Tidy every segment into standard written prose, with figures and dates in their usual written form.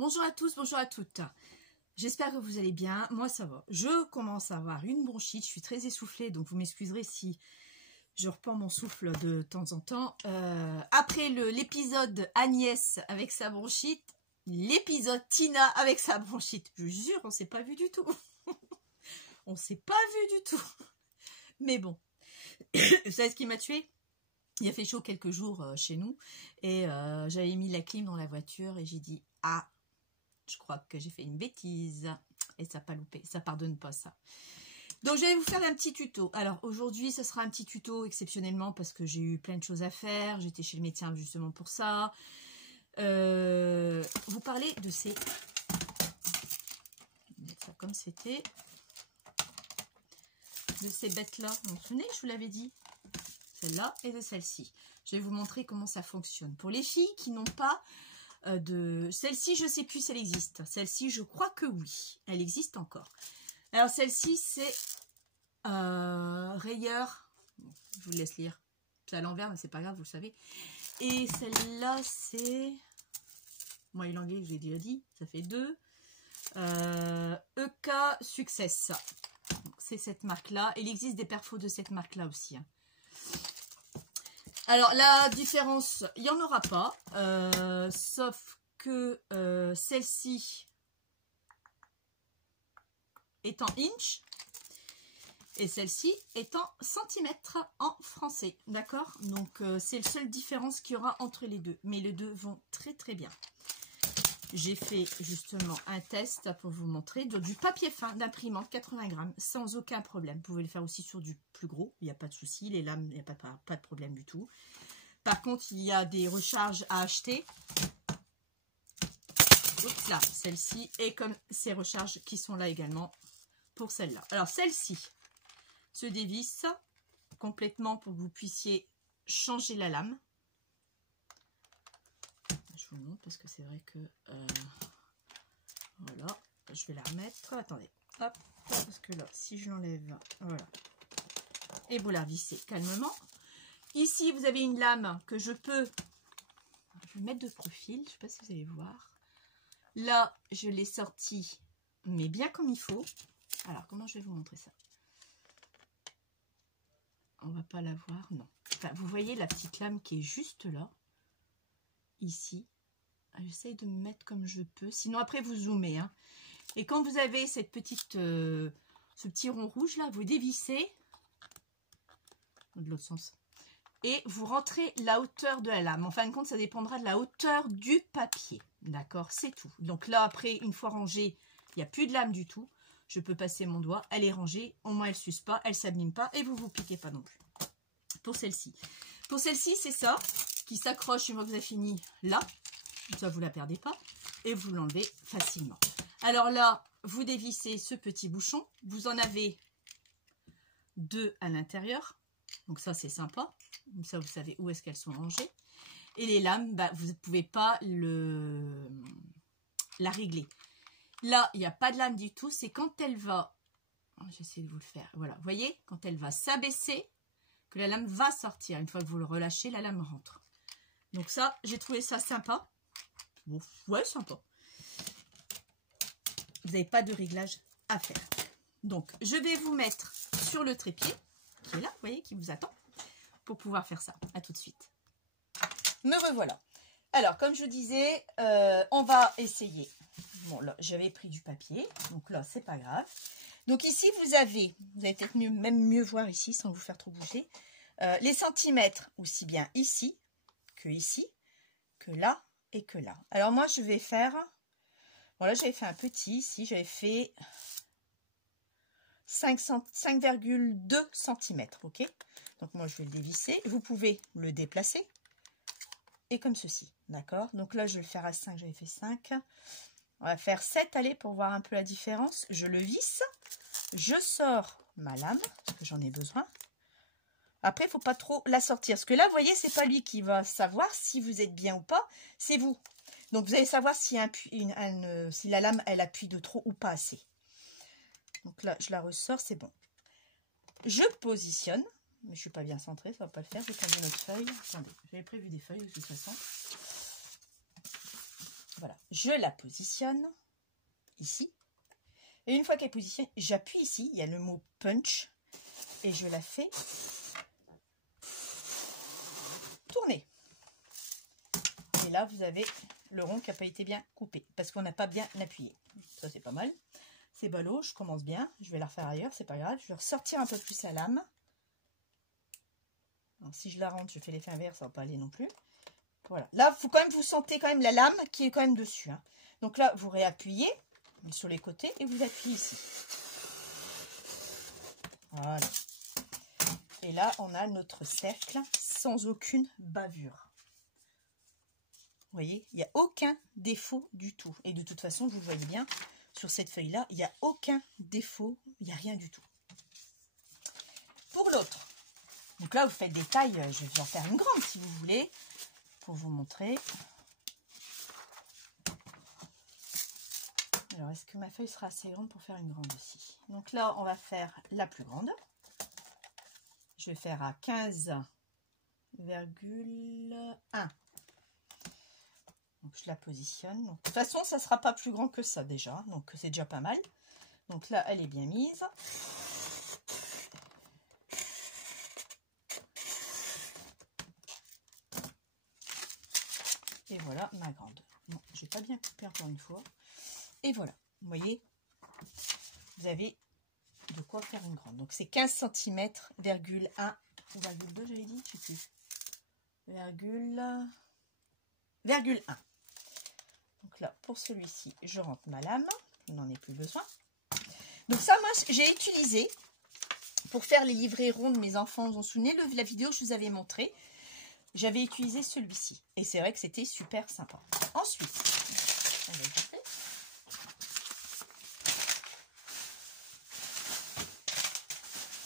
Bonjour à tous, bonjour à toutes. J'espère que vous allez bien. Moi, ça va. Je commence à avoir une bronchite. Je suis très essoufflée, donc vous m'excuserez si je reprends mon souffle de temps en temps. Après l'épisode Agnès avec sa bronchite, l'épisode Tina avec sa bronchite. Je vous jure, on ne s'est pas vu du tout. On ne s'est pas vu du tout. Mais bon, vous savez ce qui m'a tué? Il a fait chaud quelques jours chez nous et j'avais mis la clim dans la voiture et j'ai dit « Ah, je crois que j'ai fait une bêtise » et ça n'a pas loupé, ça pardonne pas ça. Donc je vais vous faire un petit tuto. Alors aujourd'hui, ce sera un petit tuto exceptionnellement parce que j'ai eu plein de choses à faire. J'étais chez le médecin justement pour ça. Vous parlez de ces... Je vais mettre ça comme c'était. De ces bêtes-là. Vous vous souvenez, je vous l'avais dit. Celle-là et de celle-ci. Je vais vous montrer comment ça fonctionne. Pour les filles qui n'ont pas de... Celle-ci, je ne sais plus si elle existe. Celle-ci, je crois que oui. Elle existe encore. Alors, celle-ci, c'est rayeur. Bon, je vous laisse lire. C'est à l'envers, mais c'est pas grave, vous le savez. Et celle-là, c'est... Moi, l'anglais, je l'ai déjà dit. Ça fait 2. EK Success. C'est cette marque-là. Il existe des perfos de cette marque-là aussi. Hein. Alors, la différence, il n'y en aura pas, sauf que celle-ci est en inch et celle-ci est en centimètres en français, d'accord? Donc, c'est la seule différence qu'il y aura entre les deux, mais les deux vont très très bien. J'ai fait justement un test pour vous montrer du papier fin d'imprimante 80 grammes sans aucun problème. Vous pouvez le faire aussi sur du plus gros, il n'y a pas de souci. Les lames, il n'y a pas de problème du tout. Par contre, il y a des recharges à acheter. Oups, là, celle-ci et comme ces recharges qui sont là également pour celle-là. Alors, celle-ci se dévisse complètement pour que vous puissiez changer la lame. Je vous montre parce que c'est vrai que voilà, je vais la remettre. Attendez, hop, parce que là, si je l'enlève, voilà, et vous la vissez calmement. Ici, vous avez une lame que je peux, je vais mettre de profil. Je ne sais pas si vous allez voir. Là, je l'ai sortie, mais bien comme il faut. Alors, comment je vais vous montrer ça? On va pas la voir, non. Enfin, vous voyez la petite lame qui est juste là, ici. J'essaye de me mettre comme je peux. Sinon, après, vous zoomez. Hein. Et quand vous avez cette petite, ce petit rond rouge là, vous dévissez de l'autre sens. Et vous rentrez la hauteur de la lame. En fin de compte, ça dépendra de la hauteur du papier. D'accord? C'est tout. Donc là, après, une fois rangée, il n'y a plus de lame du tout. Je peux passer mon doigt. Elle est rangée. Au moins, elle ne s'use pas. Elle ne s'abîme pas. Et vous ne vous piquez pas non plus. Pour celle-ci. Pour celle-ci, c'est ça qui s'accroche une fois que vous avez fini là. Ça, vous ne la perdez pas. Et vous l'enlevez facilement. Alors là, vous dévissez ce petit bouchon. Vous en avez 2 à l'intérieur. Donc ça, c'est sympa. Comme ça, vous savez où est-ce qu'elles sont rangées. Et les lames, bah, vous ne pouvez pas la régler. Là, il n'y a pas de lame du tout. C'est quand elle va... J'essaie de vous le faire. Voilà, vous voyez, quand elle va s'abaisser, que la lame va sortir. Une fois que vous le relâchez, la lame rentre. Donc ça, j'ai trouvé ça sympa. Bon, ouais, sympa. Vous n'avez pas de réglage à faire. Donc, je vais vous mettre sur le trépied, qui est là, vous voyez, qui vous attend, pour pouvoir faire ça. À tout de suite. Me revoilà. Alors, comme je disais, on va essayer. Bon, là, j'avais pris du papier, donc là, c'est pas grave. Donc ici, vous allez peut-être même mieux voir ici, sans vous faire trop bouger, les centimètres, aussi bien ici, que là, et que là. Alors moi, je vais faire... Voilà, j'avais fait un petit ici. J'avais fait 5,2 cm. Ok. Donc moi, je vais le dévisser. Vous pouvez le déplacer. Et comme ceci. D'accord. Donc là, je vais le faire à 5. J'avais fait 5. On va faire 7. Allez, pour voir un peu la différence. Je le visse. Je sors ma lame. Parce que j'en ai besoin. Après, il ne faut pas trop la sortir. Parce que là, vous voyez, c'est pas lui qui va savoir si vous êtes bien ou pas. C'est vous. Donc, vous allez savoir si la lame, elle appuie de trop ou pas assez. Donc là, je la ressors, c'est bon. Je positionne. Mais je ne suis pas bien centrée, ça ne va pas le faire. J'ai prévu notre feuille. Attendez, j'avais prévu des feuilles de toute façon. Voilà, je la positionne ici. Et une fois qu'elle est positionnée, j'appuie ici, il y a le mot punch. Et je la fais tourner. Et là, vous avez le rond qui n'a pas été bien coupé. Parce qu'on n'a pas bien appuyé. Ça, c'est pas mal. C'est ballot, je commence bien. Je vais la refaire ailleurs, c'est pas grave. Je vais ressortir un peu plus la lame. Alors, si je la rentre, je fais l'effet inverse, ça va pas aller non plus. Voilà. Là, faut quand même, vous sentez quand même la lame qui est quand même dessus. Hein. Donc là, vous réappuyez sur les côtés et vous appuyez ici. Voilà. Et là, on a notre cercle sans aucune bavure. Vous voyez, il n'y a aucun défaut du tout. Et de toute façon, vous le voyez bien, sur cette feuille-là, il n'y a aucun défaut, il n'y a rien du tout. Pour l'autre, donc là, vous faites des tailles, je vais en faire une grande si vous voulez, pour vous montrer. Alors, est-ce que ma feuille sera assez grande pour faire une grande aussi? Donc là, on va faire la plus grande. Je vais faire à 15,1. Donc, je la positionne. Donc, de toute façon, ça ne sera pas plus grand que ça déjà. Donc, c'est déjà pas mal. Donc là, elle est bien mise. Et voilà ma grande. Bon, je n'ai pas bien coupé encore une fois. Et voilà. Vous voyez, vous avez de quoi faire une grande. Donc, c'est 15 cm, virgule 1 ou virgule 2, j'avais dit, je ne sais plus. Virgule 1. Donc là, pour celui-ci, je rentre ma lame. Je n'en ai plus besoin. Donc ça, moi, j'ai utilisé pour faire les livrets ronds de mes enfants. Vous vous souvenez, la vidéo que je vous avais montré, j'avais utilisé celui-ci. Et c'est vrai que c'était super sympa. Ensuite,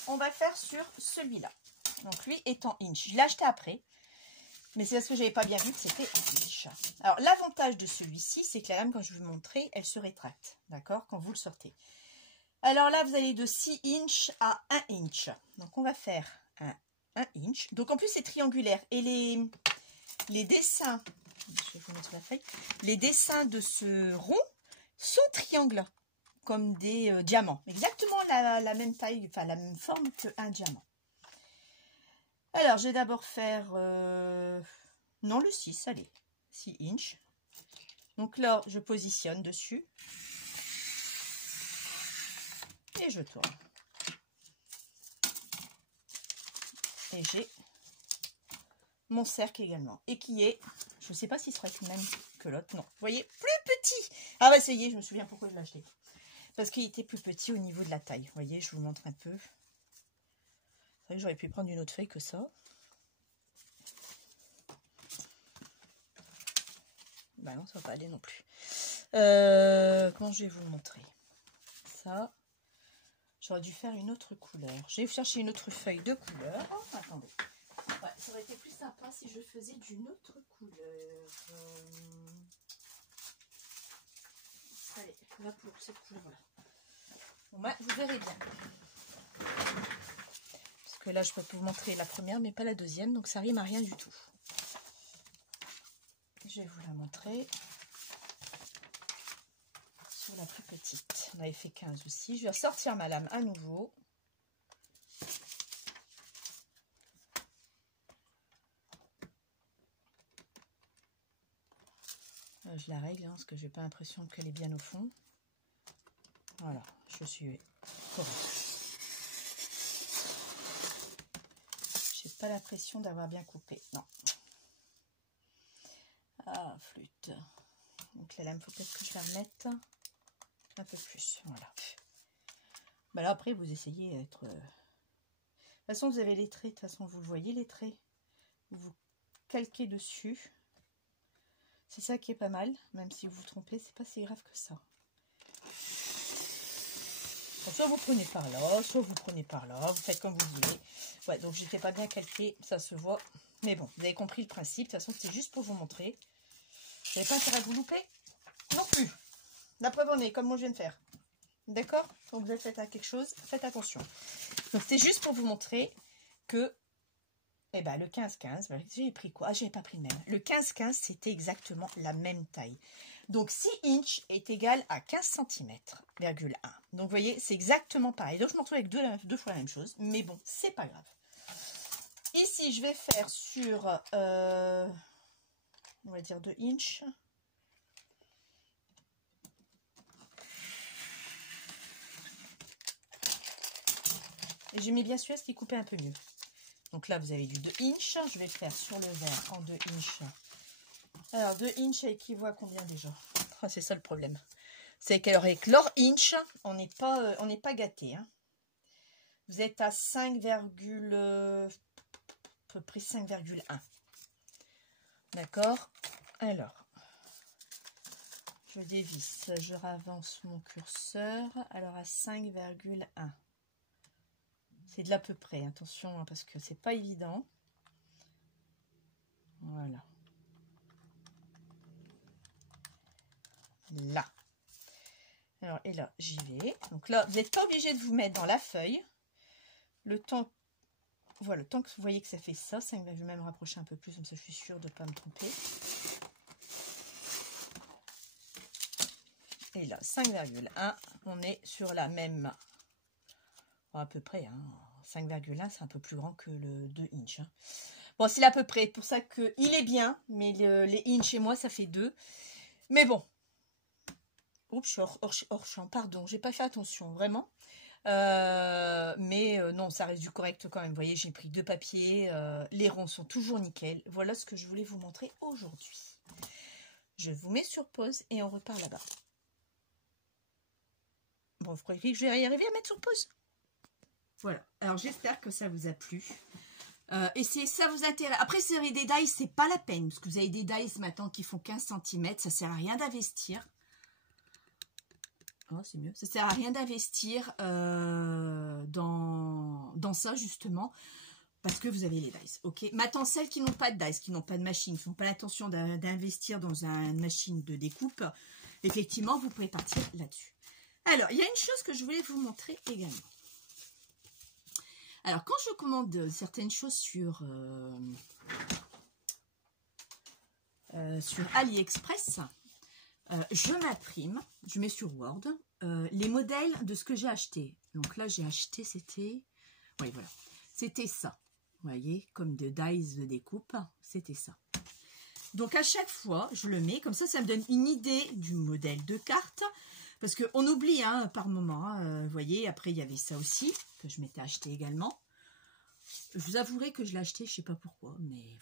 on va faire sur celui-là. Donc lui est en inch. Je l'ai acheté après. Mais c'est parce que je n'avais pas bien vu que c'était en inch. Alors, l'avantage de celui-ci, c'est que la lame, quand je vous montrer, elle se rétracte. D'accord? Quand vous le sortez. Alors là, vous allez de 6 inch à 1 inch. Donc, on va faire un 1 inch. Donc, en plus, c'est triangulaire. Et les dessins, je vais vous montrer la feuille. Les dessins de ce rond sont triangles, comme des diamants. Exactement la même taille, enfin la même forme qu'un diamant. Alors, je vais d'abord faire, non, le 6, allez, 6 inch. Donc là, je positionne dessus. Et je tourne. Et j'ai mon cercle également. Et qui est, je ne sais pas s'il sera le même que l'autre, non. Vous voyez, plus petit. Ah bah ça y est, je me souviens pourquoi je l'ai acheté. Parce qu'il était plus petit au niveau de la taille. Vous voyez, je vous montre un peu. C'est vrai que j'aurais pu prendre une autre feuille que ça. Bah non, ça va pas aller non plus. Comment je vais vous le montrer? Ça, j'aurais dû faire une autre couleur. Je vais chercher une autre feuille de couleur. Oh, attendez. Ouais, ça aurait été plus sympa si je faisais d'une autre couleur. Allez, là pour cette couleur-là. Bon, bah, vous verrez bien. Parce que là, je peux vous montrer la première, mais pas la deuxième. Donc, ça rime à rien du tout. Je vais vous la montrer. Sur la plus petite. On avait fait 15 aussi. Je vais ressortir ma lame à nouveau. Je la règle, hein, parce que je n'ai pas l'impression qu'elle est bien au fond. Voilà, je suis correcte. J'ai pas l'impression d'avoir bien coupé. Non. Ah, flûte. Donc la lame, il faut peut-être que je la remette un peu plus. Voilà. Bah là, après, vous essayez d'être... De toute façon, vous avez les traits. De toute façon, vous le voyez, les traits. Vous calquez dessus. C'est ça qui est pas mal. Même si vous vous trompez, c'est pas si grave que ça. Soit vous prenez par là, soit vous prenez par là. Vous faites comme vous voulez. Ouais, donc j'étais pas bien calqué. Ça se voit. Mais bon, vous avez compris le principe. De toute façon, c'est juste pour vous montrer. Vous n'avez pas intérêt à vous louper non plus. La preuve en est, comme moi je viens de faire. D'accord? Quand vous êtes fait à quelque chose, faites attention. Donc c'est juste pour vous montrer que eh ben, le 15-15, j'ai pris quoi? Ah, j'avais pas pris le même. Le 15-15, c'était exactement la même taille. Donc 6 inches est égal à 15 cm,1. Donc vous voyez, c'est exactement pareil. Donc je me retrouve avec deux fois la même chose. Mais bon, c'est pas grave. Ici, je vais faire sur, on va dire 2 inches. Et j'ai mis bien celui-là, ce qui coupait un peu mieux. Donc là, vous avez du 2 inches. Je vais faire sur le vert en 2 inches. Alors, 2 inches, ça équivaut à combien déjà? Oh, c'est ça le problème. C'est qu'avec leur inch, on n'est pas gâté. Hein. Vous êtes à 5, à peu près 5,1. D'accord? Alors, je dévisse, je ravance mon curseur. Alors, à 5,1. C'est de l'à peu près, attention, hein, parce que c'est pas évident. Voilà. Là. Alors, et là, j'y vais. Donc là, vous n'êtes pas obligé de vous mettre dans la feuille. Le temps, voilà, le temps que vous voyez que ça fait ça, je vais même rapprocher un peu plus, comme ça je suis sûre de ne pas me tromper. Et là, 5,1, on est sur la même, à peu près, hein, 5,1, c'est un peu plus grand que le 2 inches. Hein. Bon, c'est à peu près, pour ça qu'il est bien, mais les inches chez moi, ça fait 2. Mais bon. Oups, je suis hors champ, pardon, j'ai pas fait attention, vraiment. Non, ça reste du correct quand même. Vous voyez, j'ai pris 2 papiers. Les ronds sont toujours nickel. Voilà ce que je voulais vous montrer aujourd'hui. Je vous mets sur pause et on repart là-bas. Bon, vous croyez que je vais y arriver à mettre sur pause? Voilà. Alors, j'espère que ça vous a plu. Et si ça vous intéresse, après c'est des dies, c'est pas la peine, parce que vous avez des dies maintenant qui font 15 cm, ça sert à rien d'investir. Oh, c'est mieux. Ça sert à rien d'investir dans ça justement, parce que vous avez les dies. Ok. Maintenant, celles qui n'ont pas de dies, qui n'ont pas de machine, qui n'ont pas l'intention d'investir dans une machine de découpe, effectivement, vous pouvez partir là-dessus. Alors, il y a une chose que je voulais vous montrer également. Alors, quand je commande certaines choses sur AliExpress, je m'imprime, je mets sur Word les modèles de ce que j'ai acheté. Donc là, j'ai acheté, c'était... Oui, voilà. C'était ça. Vous voyez, comme de dies de découpe, c'était ça. Donc, à chaque fois, je le mets. Comme ça, ça me donne une idée du modèle de carte. Parce qu'on oublie hein, par moment. Hein, vous voyez, après, il y avait ça aussi, que je m'étais acheté également. Je vous avouerai que je l'ai acheté, je ne sais pas pourquoi, mais...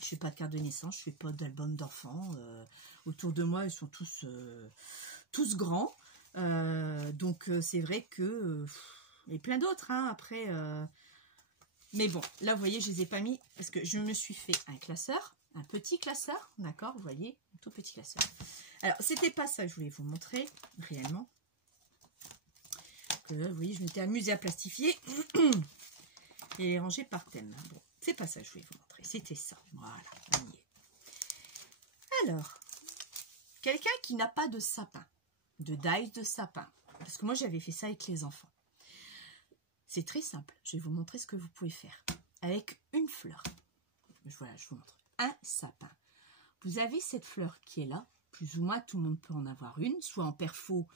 Je ne fais pas de carte de naissance, je ne fais pas d'album d'enfants. Autour de moi, ils sont tous grands. Donc, c'est vrai que... et plein d'autres, hein, après. Mais bon, là, vous voyez, je ne les ai pas mis parce que je me suis fait un classeur, un petit classeur, d'accord, vous voyez, un tout petit classeur. Alors, c'était pas ça que je voulais vous montrer, réellement. Vous voyez, je m'étais amusée à plastifier et les ranger par thème. Bon, c'est pas ça que je voulais vous montrer, c'était ça. Voilà, on y est. Alors, quelqu'un qui n'a pas de sapin, de dies de sapin, parce que moi, j'avais fait ça avec les enfants. C'est très simple. Je vais vous montrer ce que vous pouvez faire avec une fleur. Voilà, je vous montre. Un sapin. Vous avez cette fleur qui est là. Plus ou moins, tout le monde peut en avoir une, soit en perfo,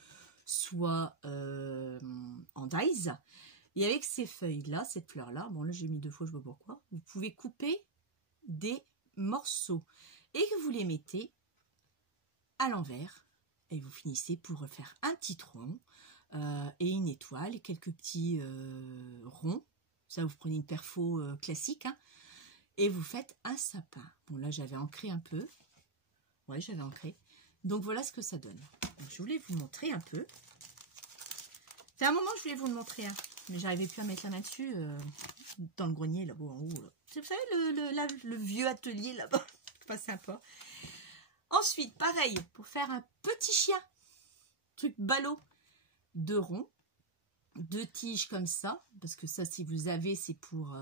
soit en dies. Et avec ces feuilles-là, cette fleur-là, bon là j'ai mis 2 fois, je ne sais pas pourquoi, vous pouvez couper des morceaux et que vous les mettez à l'envers et vous finissez pour refaire un petit tronc. Et une étoile et quelques petits ronds. Ça, vous prenez une perfo classique hein, et vous faites un sapin. Bon, là, j'avais ancré un peu. Ouais, j'avais ancré. Donc, voilà ce que ça donne. Donc, je voulais vous montrer un peu. C'est un moment que je voulais vous le montrer, hein, mais j'arrivais plus à mettre la main dessus dans le grenier, là-bas, en haut. Là. Vous savez, le vieux atelier, là-bas. Pas sympa. Ensuite, pareil, pour faire un petit chien. Truc ballot. 2 ronds, 2 tiges comme ça, parce que ça, si vous avez, c'est pour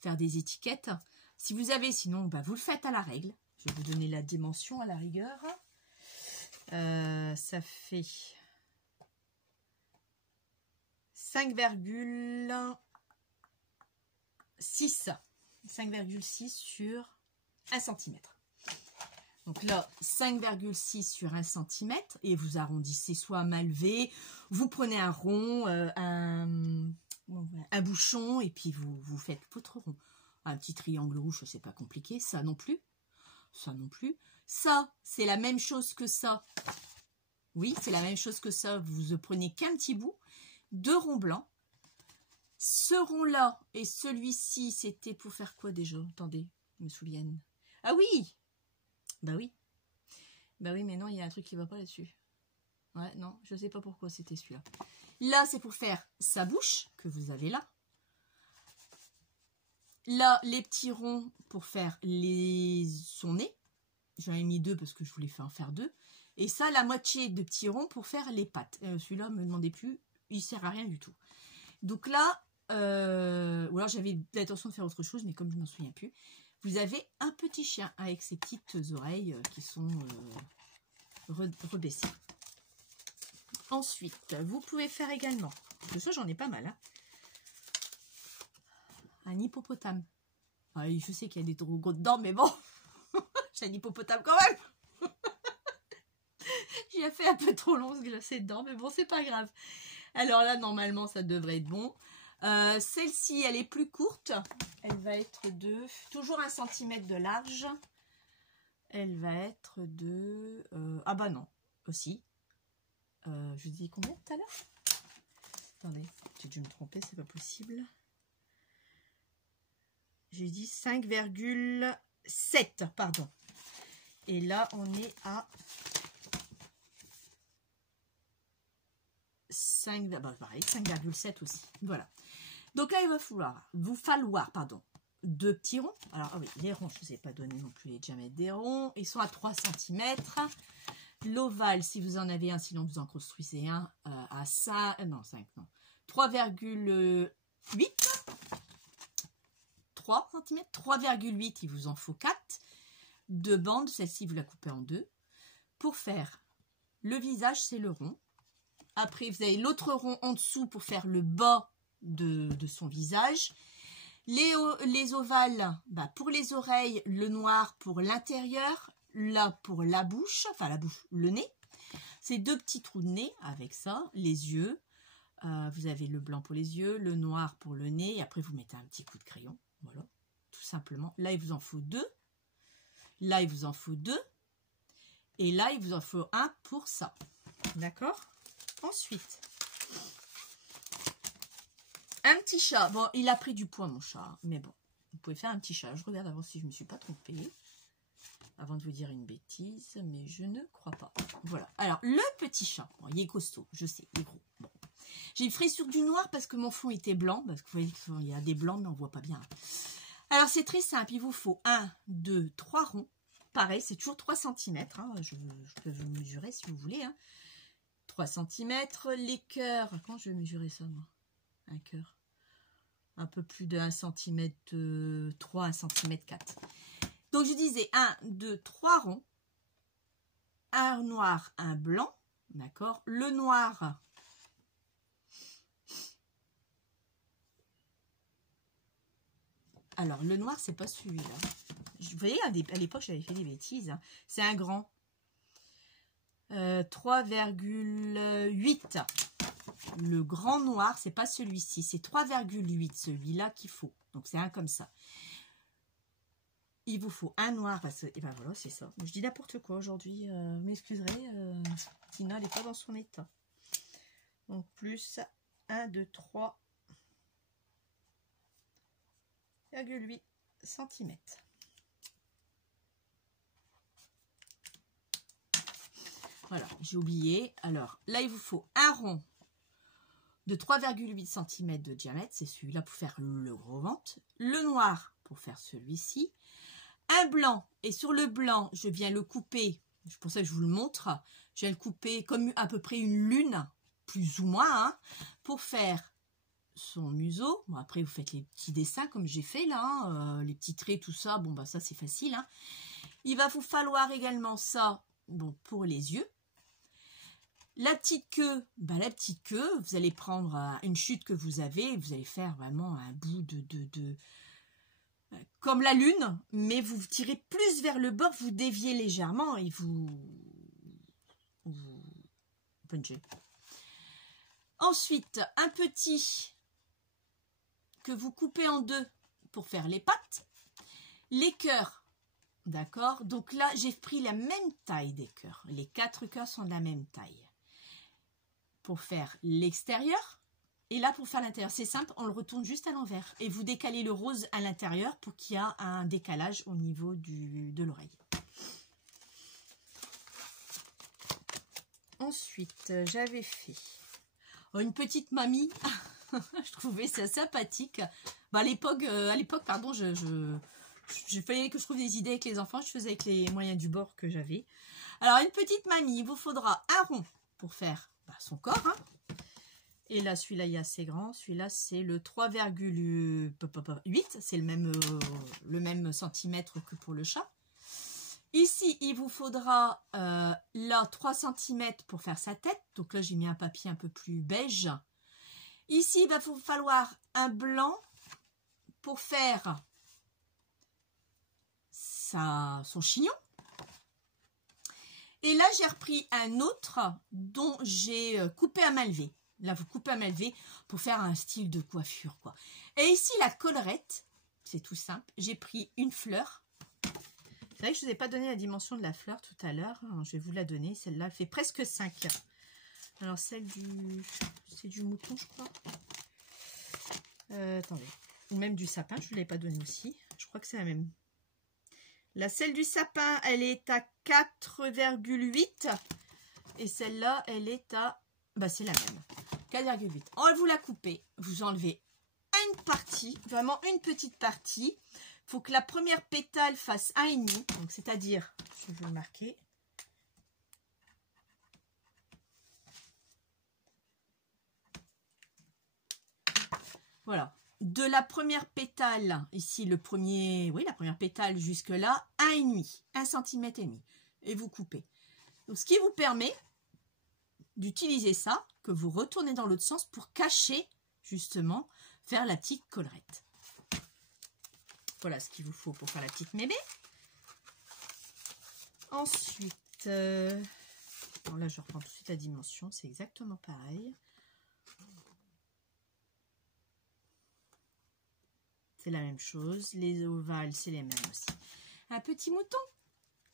faire des étiquettes. Si vous avez, sinon, bah, vous le faites à la règle. Je vais vous donner la dimension à la rigueur. Ça fait 5,6 sur 1 cm. Donc là, 5,6 sur 1 cm et vous arrondissez soit à main levée, vous prenez un rond, un bouchon et puis vous faites votre rond. Un petit triangle rouge, c'est pas compliqué, ça non plus. Ça non plus. Ça, c'est la même chose que ça. Oui, c'est la même chose que ça. Vous ne prenez qu'un petit bout, 2 ronds blancs. Ce rond-là et celui-ci, c'était pour faire quoi déjà? Attendez, je me souvienne. Ah oui! Bah oui. Bah oui, mais non, il y a un truc qui va pas là-dessus. Ouais, non, je sais pas pourquoi c'était celui-là. Là, c'est pour faire sa bouche, que vous avez là. Là, les petits ronds pour faire son nez. J'en ai mis 2 parce que je voulais en faire 2. Et ça, la moitié de petits ronds pour faire les pattes. Celui-là, me demandez plus, il sert à rien du tout. Donc là, ou alors j'avais l'intention de faire autre chose, mais comme je m'en souviens plus, vous avez un petit chien avec ses petites oreilles qui sont rebaissées. Ensuite, vous pouvez faire également, de ça j'en ai pas mal, hein, un hippopotame. Ah, je sais qu'il y a des trop gros dedans, mais bon, j'ai un hippopotame quand même. J'ai fait un peu trop long ce glacé dedans, mais bon, c'est pas grave. Alors là, normalement, ça devrait être bon. Celle-ci, elle est plus courte. Elle va être de toujours 1 cm de large. Elle va être de... ah bah non, aussi. Je dis combien tout à l'heure? Attendez, j'ai dû me tromper, c'est pas possible. J'ai dit 5,7, pardon. Et là, on est à 5,7 aussi. Voilà. Donc là, il va vous falloir 2 petits ronds. Alors, ah oui, les ronds, je ne vous ai pas donné non plus les diamètres des ronds. Ils sont à 3 cm. L'ovale, si vous en avez un, sinon vous en construisez un à 5, non, 5, non. 3,8. 3 cm. 3,8, il vous en faut 4. 2 bandes, celle-ci, vous la coupez en 2. Pour faire le visage, c'est le rond. Après, vous avez l'autre rond en dessous pour faire le bas de son visage. Les ovales, bah pour les oreilles, le noir pour l'intérieur, là pour la bouche, enfin la bouche, le nez. C'est 2 petits trous de nez avec ça, les yeux. Vous avez le blanc pour les yeux, le noir pour le nez. Et après, vous mettez un petit coup de crayon. Voilà, tout simplement. Là, il vous en faut 2. Là, il vous en faut 2. Et là, il vous en faut 1 pour ça. D'accord ? Ensuite, un petit chat. Bon, il a pris du poids, mon chat. Mais bon, vous pouvez faire un petit chat. Je regarde avant si je ne me suis pas trompée. Avant de vous dire une bêtise, mais je ne crois pas. Voilà. Alors, le petit chat. Bon, il est costaud, je sais, il est gros. Bon. J'ai fait sur du noir parce que mon fond était blanc. Parce que vous voyez qu'il y a des blancs, mais on ne voit pas bien. Alors, c'est très simple. Il vous faut 1, 2, 3 ronds. Pareil, c'est toujours 3 cm. Hein. Je peux vous mesurer si vous voulez. Hein. 3 cm. Les cœurs. Comment je vais mesurer ça, moi? Un cœur. Un peu plus de 1 cm 3, 1 cm 4. Donc, je disais 1, 2, 3 ronds. Un noir, un blanc. D'accord? Le noir. Alors, le noir, c'est pas celui-là. Vous voyez, à l'époque, j'avais fait des bêtises. Hein. C'est un grand. 3,8. Le grand noir, c'est pas celui-ci. C'est 3,8, celui-là qu'il faut. Donc, c'est un comme ça. Il vous faut un noir. Parce que, et ben voilà, c'est ça. Je dis n'importe quoi aujourd'hui. Vous m'excuserez. Tina, elle n'est pas dans son état. Donc, plus 1, 2, 3,8 cm. Voilà, j'ai oublié. Alors, là, il vous faut un rond de 3,8 cm de diamètre. C'est celui-là pour faire le gros ventre. Le noir pour faire celui-ci. Un blanc. Et sur le blanc, je viens le couper. C'est pour ça que je vous le montre. Je viens le couper comme à peu près une lune, plus ou moins, hein, pour faire son museau. Bon, après, vous faites les petits dessins comme j'ai fait là. Hein, les petits traits, tout ça. Bon, bah ça, c'est facile. Hein. Il va vous falloir également ça, bon, pour les yeux. La petite queue, vous allez prendre une chute que vous avez, vous allez faire vraiment un bout comme la lune, mais vous tirez plus vers le bord, vous déviez légèrement et vous punchez. Ensuite, un petit que vous coupez en deux pour faire les pattes. Les cœurs, d'accord? Donc là, j'ai pris la même taille des cœurs. Les 4 cœurs sont de la même taille. Pour faire l'extérieur, et là pour faire l'intérieur. C'est simple, on le retourne juste à l'envers. Et vous décalez le rose à l'intérieur pour qu'il y ait un décalage au niveau de l'oreille. Ensuite, j'avais fait une petite mamie. Je trouvais ça sympathique. Bah, à l'époque, pardon, je fallait que je trouve des idées avec les enfants. Je faisais avec les moyens du bord que j'avais. Alors, une petite mamie, il vous faudra un rond pour faire son corps. Hein. Et là, celui-là, il est assez grand. Celui-là, c'est le 3,8. C'est le même centimètre que pour le chat. Ici, il vous faudra là 3 cm pour faire sa tête. Donc là, j'ai mis un papier un peu plus beige. Ici, il va vous falloir un blanc pour faire son chignon. Et là, j'ai repris un autre dont j'ai coupé à main levée. Là, vous coupez à main levée pour faire un style de coiffure, quoi. Et ici, la collerette, c'est tout simple. J'ai pris une fleur. C'est vrai que je ne vous ai pas donné la dimension de la fleur tout à l'heure. Je vais vous la donner. Celle-là, elle fait presque 5. Alors, celle c'est du mouton, je crois. Attendez. Ou même du sapin, je ne vous l'avais pas donné aussi. Je crois que c'est la même. La celle du sapin, elle est à 4,8. Et celle-là, elle est à... c'est la même. 4,8. On va vous la couper. Vous enlevez une partie, vraiment une petite partie. Il faut que la première pétale fasse 1,5. Donc, c'est-à-dire, je vais le marquer. Voilà. De la première pétale, ici, la première pétale jusque là, 1,5. 1,5 cm. Et vous coupez. Donc, ce qui vous permet d'utiliser ça, que vous retournez dans l'autre sens pour cacher, justement, faire la petite collerette. Voilà ce qu'il vous faut pour faire la petite mémé. Ensuite, bon là je reprends tout de suite la dimension, c'est exactement pareil. C'est la même chose, les ovales c'est les mêmes aussi. Un petit mouton,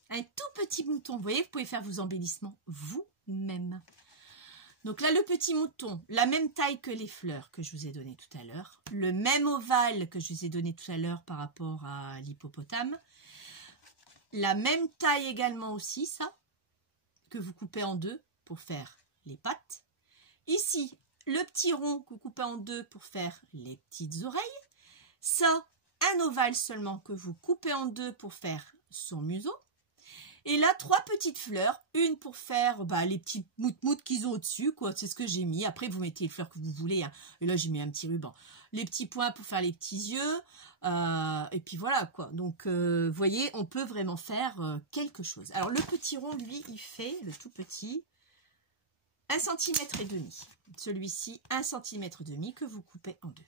un tout petit mouton. Vous voyez, vous pouvez faire vos embellissements vous-même. Donc là, le petit mouton, la même taille que les fleurs que je vous ai donné tout à l'heure. Le même ovale que je vous ai donné tout à l'heure par rapport à l'hippopotame. La même taille également aussi, ça, que vous coupez en deux pour faire les pattes. Ici, le petit rond que vous coupez en deux pour faire les petites oreilles. Ça, un ovale seulement que vous coupez en deux pour faire son museau. Et là, 3 petites fleurs, une pour faire les petits mout-mout qu'ils ont au-dessus, quoi. C'est ce que j'ai mis. Après, vous mettez les fleurs que vous voulez. Hein. Et là, j'ai mis un petit ruban. Les petits points pour faire les petits yeux. Et puis voilà, quoi. Donc, vous voyez, on peut vraiment faire quelque chose. Alors, le petit rond, lui, il fait, le tout petit, 1,5 cm. Celui-ci, 1,5 cm que vous coupez en deux.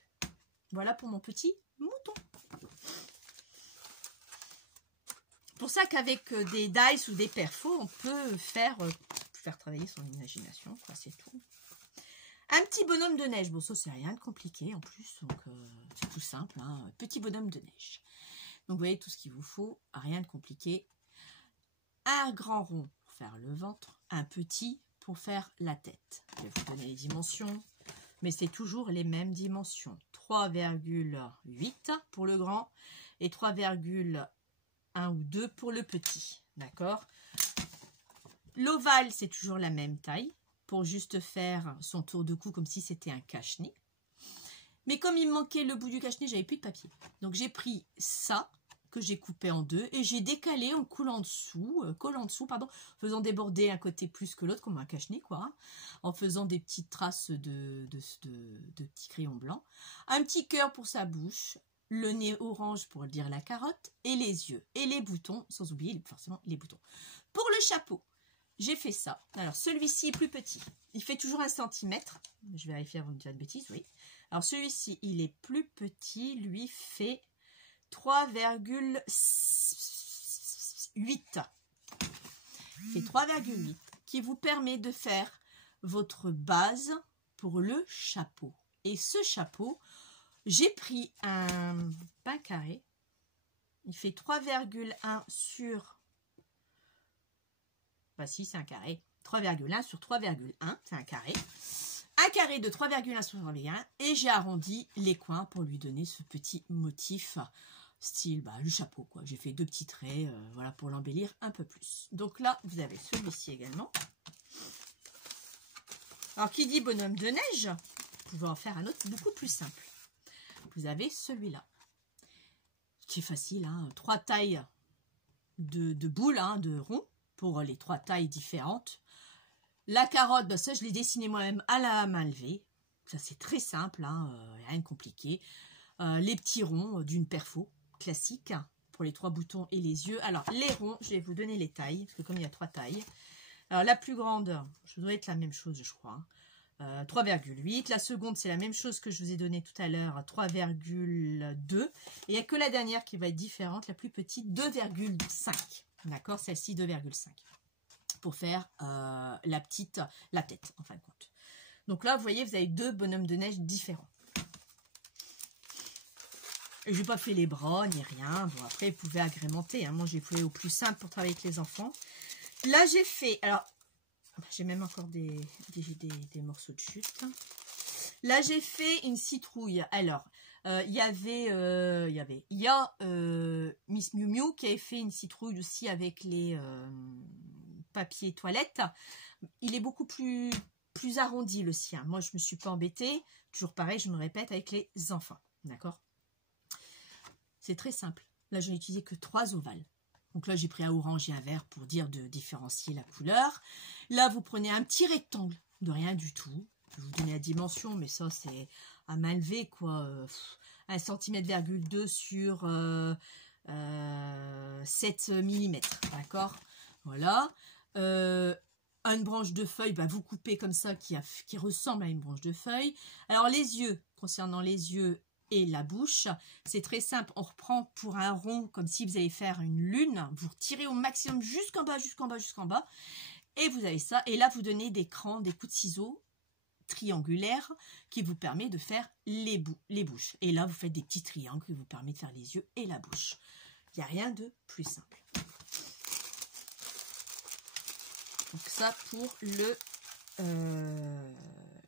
Voilà pour mon petit mouton. C'est pour ça qu'avec des dice ou des perfos, on peut faire travailler son imagination, quoi, c'est tout. Un petit bonhomme de neige, bon ça c'est rien de compliqué en plus, donc c'est tout simple, hein, petit bonhomme de neige. Donc vous voyez tout ce qu'il vous faut, rien de compliqué. Un grand rond pour faire le ventre, un petit pour faire la tête. Je vais vous donner les dimensions, mais c'est toujours les mêmes dimensions. 3,8 pour le grand et 3,1 ou 2 pour le petit, d'accord. L'ovale, c'est toujours la même taille, pour juste faire son tour de cou comme si c'était un cache-nez. Mais comme il me manquait le bout du cache-nez, j'avais plus de papier. Donc j'ai pris ça, que j'ai coupé en deux, et j'ai décalé en collant dessous, faisant déborder un côté plus que l'autre, comme un cache-nez, quoi, hein, en faisant des petites traces de petits crayons blancs. Un petit cœur pour sa bouche, le nez orange pour dire la carotte, et les yeux, et les boutons, sans oublier forcément les boutons. Pour le chapeau, j'ai fait ça. Alors, celui-ci est plus petit. Il fait toujours 1 cm. Je vais vérifier avant de dire de bêtises, oui. Alors, celui-ci, il est plus petit. Lui fait 3,8. C'est 3,8 qui vous permet de faire votre base pour le chapeau. Et ce chapeau, j'ai pris un pain carré. Il fait 3,1 sur... Bah si, c'est un carré. 3,1 sur 3,1, c'est un carré. Un carré de 3,1 sur 3,1 et j'ai arrondi les coins pour lui donner ce petit motif style le chapeau quoi. J'ai fait 2 petits traits voilà pour l'embellir un peu plus. Donc là, vous avez celui-ci également. Alors qui dit bonhomme de neige, vous pouvez en faire un autre beaucoup plus simple. Vous avez celui-là. C'est facile, hein, 3 tailles de boules, hein, de ronds pour les 3 tailles différentes. La carotte, bah ça je l'ai dessiné moi-même à la main levée. Ça c'est très simple, hein, rien de compliqué. Les petits ronds d'une perfo classique pour les 3 boutons et les yeux. Alors les ronds, je vais vous donner les tailles, parce que comme il y a 3 tailles. Alors la plus grande, je dois être la même chose je crois. 3,8. La seconde c'est la même chose que je vous ai donné tout à l'heure, 3,2. Et il n'y a que la dernière qui va être différente, la plus petite, 2,5. D'accord, celle-ci 2,5. Pour faire la tête en fin de compte. Donc là vous voyez vous avez 2 bonhommes de neige différents. Et je n'ai pas fait les bras ni rien. Bon après vous pouvez agrémenter, hein. Moi j'ai fait au plus simple pour travailler avec les enfants. Là j'ai fait, alors j'ai même encore des morceaux de chute. Là j'ai fait une citrouille. Alors il y a Miss Miu Miu qui avait fait une citrouille aussi avec les papier toilette. Il est beaucoup plus arrondi le sien. Moi je me suis pas embêtée, toujours pareil, je me répète avec les enfants, d'accord. C'est très simple. Là je n'ai utilisé que 3 ovales. Donc là j'ai pris un orange et un vert pour dire de différencier la couleur. Là vous prenez un petit rectangle de rien du tout. Je vais vous donner la dimension, mais ça c'est à main levée quoi. 1,2 cm sur 7 mm, d'accord. Voilà. Une branche de feuille, vous coupez comme ça qui ressemble à une branche de feuille. Alors les yeux, concernant les yeux et la bouche, c'est très simple. On reprend pour un rond comme si vous allez faire une lune. Vous retirez au maximum jusqu'en bas, jusqu'en bas, jusqu'en bas. Et vous avez ça. Et là, vous donnez des crans, des coups de ciseaux triangulaires qui vous permet de faire les bouches. Et là, vous faites des petits triangles qui vous permettent de faire les yeux et la bouche. Il n'y a rien de plus simple. Donc ça pour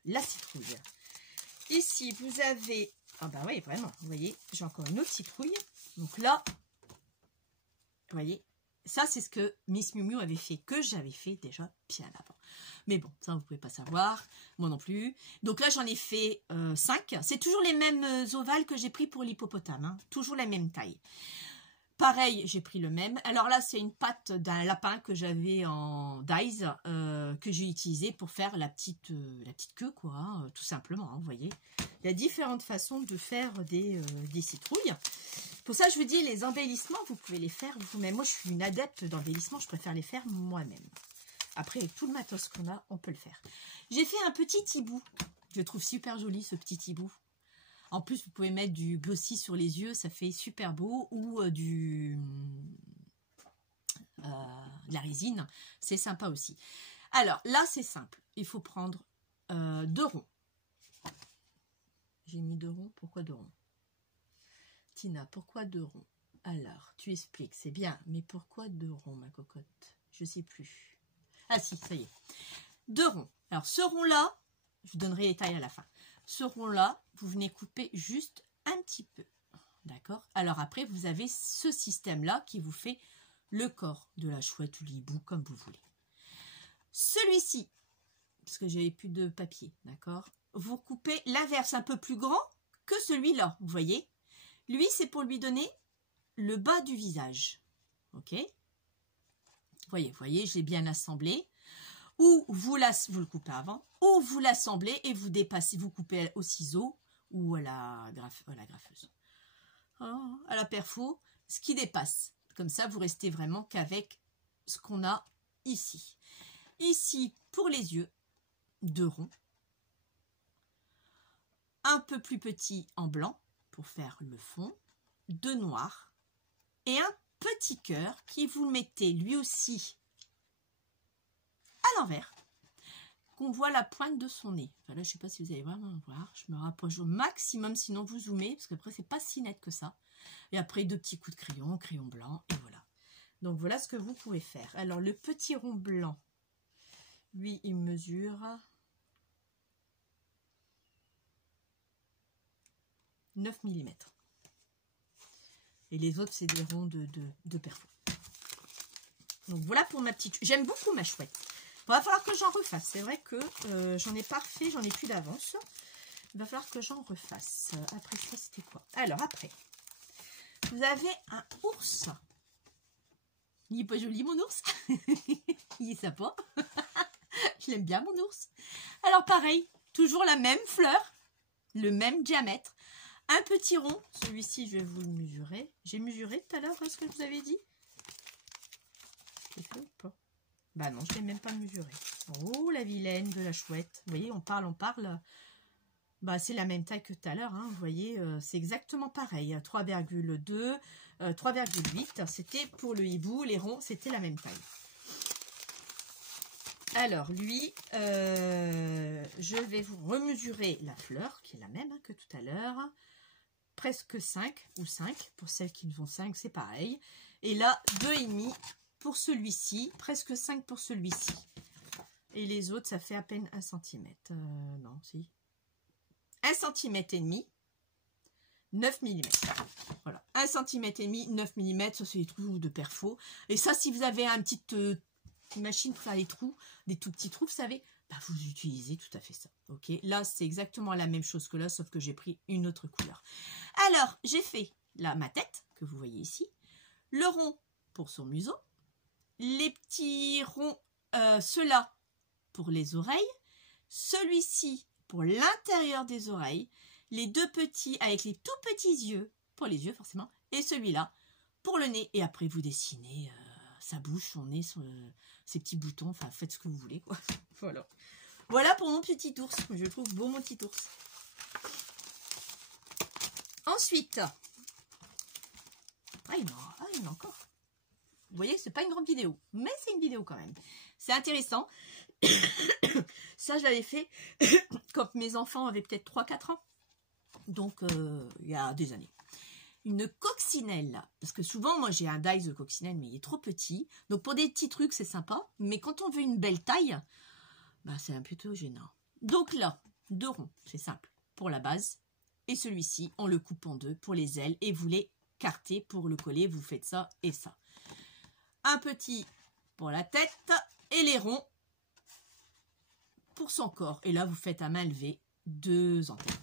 la citrouille. Ici, vous avez... Ah bah oui, vraiment, vous voyez, j'ai encore une autre citrouille. Donc là, vous voyez, ça c'est ce que Miss Miu Miu avait fait, que j'avais fait déjà bien avant. Mais bon, ça vous pouvez pas savoir, moi non plus. Donc là, j'en ai fait 5. C'est toujours les mêmes ovales que j'ai pris pour l'hippopotame, hein, toujours la même taille. Pareil, j'ai pris le même. Alors là, c'est une patte d'un lapin que j'avais en dies, que j'ai utilisé pour faire la petite queue, quoi, hein, tout simplement, hein, vous voyez. Il y a différentes façons de faire des citrouilles. Pour ça, je vous dis, les embellissements, vous pouvez les faire vous-même. Moi, je suis une adepte d'embellissement, je préfère les faire moi-même. Après, avec tout le matos qu'on a, on peut le faire. J'ai fait un petit hibou. Je le trouve super joli, ce petit hibou. En plus, vous pouvez mettre du glossy sur les yeux, ça fait super beau. Ou de la résine, c'est sympa aussi. Alors, là, c'est simple. Il faut prendre 2 ronds. J'ai mis 2 ronds. Pourquoi 2 ronds? Tina, pourquoi 2 ronds? Alors, tu expliques, c'est bien. Mais pourquoi 2 ronds, ma cocotte? Je ne sais plus. Ah si, ça y est. 2 ronds. Alors, ce rond-là, je vous donnerai les tailles à la fin. Ce rond-là, vous venez couper juste un petit peu. D'accord? Alors après, vous avez ce système-là qui vous fait le corps de la chouette ou l'hibou, comme vous voulez. Celui-ci, parce que j'avais plus de papier, d'accord? Vous coupez l'inverse un peu plus grand que celui-là, vous voyez? Lui, c'est pour lui donner le bas du visage. Ok? Vous voyez, j'ai bien assemblé. Ou vous le coupez avant, ou vous l'assemblez et vous dépassez, vous coupez au ciseau ou à la graffeuse. Oh, à la perfo, ce qui dépasse. Comme ça, vous restez vraiment qu'avec ce qu'on a ici. Ici, pour les yeux, 2 ronds. Un peu plus petit en blanc pour faire le fond. de noir et un petit cœur qui vous mettez lui aussi à l'envers, qu'on voit la pointe de son nez. Enfin là, je ne sais pas si vous allez vraiment voir. Je me rapproche au maximum, sinon vous zoomez, parce qu'après, c'est pas si net que ça. Et après, 2 petits coups de crayon blanc, et voilà. Donc, voilà ce que vous pouvez faire. Alors, le petit rond blanc, lui, il mesure 9 mm. Et les autres, c'est des ronds de perfo. Donc, voilà pour ma petite... J'aime beaucoup ma chouette. Il va falloir que j'en refasse. C'est vrai que j'en ai pas refait, j'en ai plus d'avance. Il va falloir que j'en refasse. Après ça, c'était quoi? Alors, après, vous avez un ours. Il est pas joli, mon ours. Il est sympa. Je l'aime bien, mon ours. Alors, pareil, toujours la même fleur, le même diamètre. Un petit rond. Celui-ci, je vais vous le mesurer. J'ai mesuré tout à l'heure ce que je vous avais dit. C'est fait ou pas? Bah non, je ne l'ai même pas mesuré. Oh, la vilaine de la chouette. Vous voyez, on parle. Bah, c'est la même taille que tout à l'heure. Hein. Vous voyez, c'est exactement pareil. 3,2, 3,8. C'était pour le hibou. Les ronds, c'était la même taille. Alors, lui, je vais vous remesurer la fleur, qui est la même hein, que tout à l'heure. Presque 5 ou 5. Pour celles qui ne font 5, c'est pareil. Et là, 2,5 pour celui-ci. Presque 5 pour celui-ci. Et les autres, ça fait à peine 1 cm. Non, si. 1 cm et demi. 9 mm. Voilà. 1 cm et demi, 9 mm. Ça, c'est des trous de perfo. Et ça, si vous avez une petite machine pour faire les trous, des tout petits trous, vous savez, bah, vous utilisez tout à fait ça. Ok. Là, c'est exactement la même chose que là, sauf que j'ai pris une autre couleur. Alors, j'ai fait là ma tête, que vous voyez ici. Le rond pour son museau. Les petits ronds, ceux-là pour les oreilles. Celui-ci pour l'intérieur des oreilles. Les 2 petits avec les tout petits yeux, pour les yeux forcément. Et celui-là pour le nez. Et après, vous dessinez sa bouche, son nez, ses petits boutons. Enfin, faites ce que vous voulez, quoi. Voilà. Voilà pour mon petit ours. Je trouve beau mon petit ours. Ensuite, il y en a encore. Vous voyez, c'est pas une grande vidéo, mais c'est une vidéo quand même. C'est intéressant. Ça, je l'avais fait quand mes enfants avaient peut-être 3-4 ans. Donc, il y a des années. Une coccinelle. Parce que souvent, moi, j'ai un dies de coccinelle, mais il est trop petit. Donc, pour des petits trucs, c'est sympa. Mais quand on veut une belle taille, bah, c'est un peu gênant. Donc là, 2 ronds, c'est simple. Pour la base. Et celui-ci, on le coupe en 2 pour les ailes. Et vous les cartez pour le coller. Vous faites ça et ça. Un petit pour la tête et les ronds pour son corps. Et là, vous faites à main levée 2 antennes.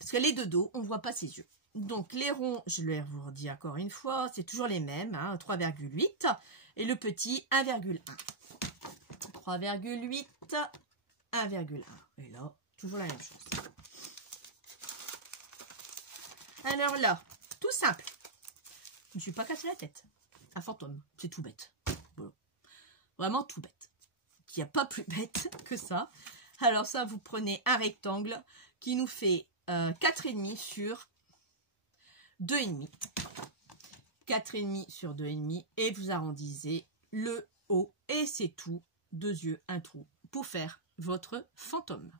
Parce que les de dos, on ne voit pas ses yeux. Donc, les ronds, je vais vous redire encore une fois, c'est toujours les mêmes, hein, 3,8. Et le petit, 1,1. 3,8, 1,1. Et là, toujours la même chose. Alors là, tout simple. Je ne me suis pas cassé la tête. Un fantôme, c'est tout bête. Voilà. Vraiment tout bête. Il n'y a pas plus bête que ça. Alors ça, vous prenez un rectangle qui nous fait 4,5 sur 2,5. 4,5 sur 2,5 et vous arrondissez le haut et c'est tout. 2 yeux, un trou pour faire votre fantôme.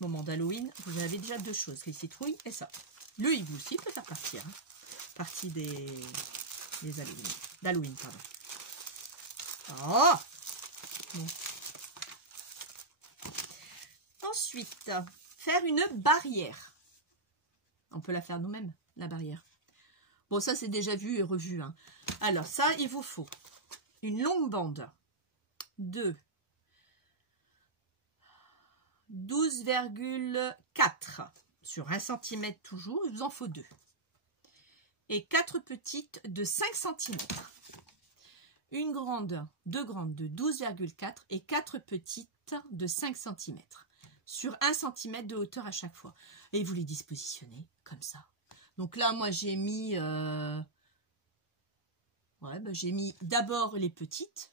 Moment d'Halloween, vous avez déjà 2 choses, les citrouilles et ça. Le hibou aussi peut faire partie. Hein. Partie des Halloween. D'Halloween, pardon. Oh bon. Ensuite, faire une barrière. On peut la faire nous-mêmes, la barrière. Bon, ça, c'est déjà vu et revu. Hein. Alors, ça, il vous faut une longue bande de 12,4 sur 1 cm toujours. Il vous en faut 2. Et 4 petites de 5 cm. Une grande, 2 grandes de 12,4 et 4 petites de 5 cm. Sur 1 cm de hauteur à chaque fois. Et vous les dispositionnez comme ça. Donc là, moi, j'ai mis... j'ai mis d'abord les petites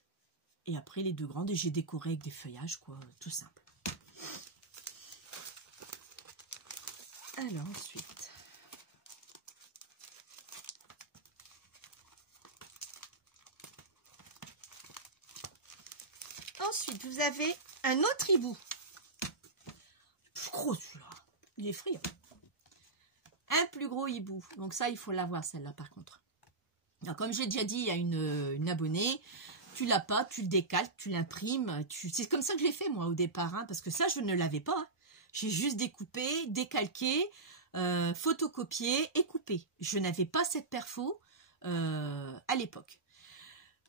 et après les 2 grandes. Et j'ai décoré avec des feuillages, quoi. Tout simple. Alors, ensuite... Ensuite, vous avez un autre hibou. Plus gros celui-là. Il est effrayant. Un plus gros hibou. Donc ça, il faut l'avoir celle-là par contre. Alors, comme j'ai déjà dit, il y a une abonnée. Tu l'as pas, tu le décalques, tu l'imprimes. C'est comme ça que je l'ai fait moi au départ. Hein, parce que ça, je ne l'avais pas. Hein. J'ai juste découpé, décalqué, photocopié et coupé. Je n'avais pas cette perfo à l'époque.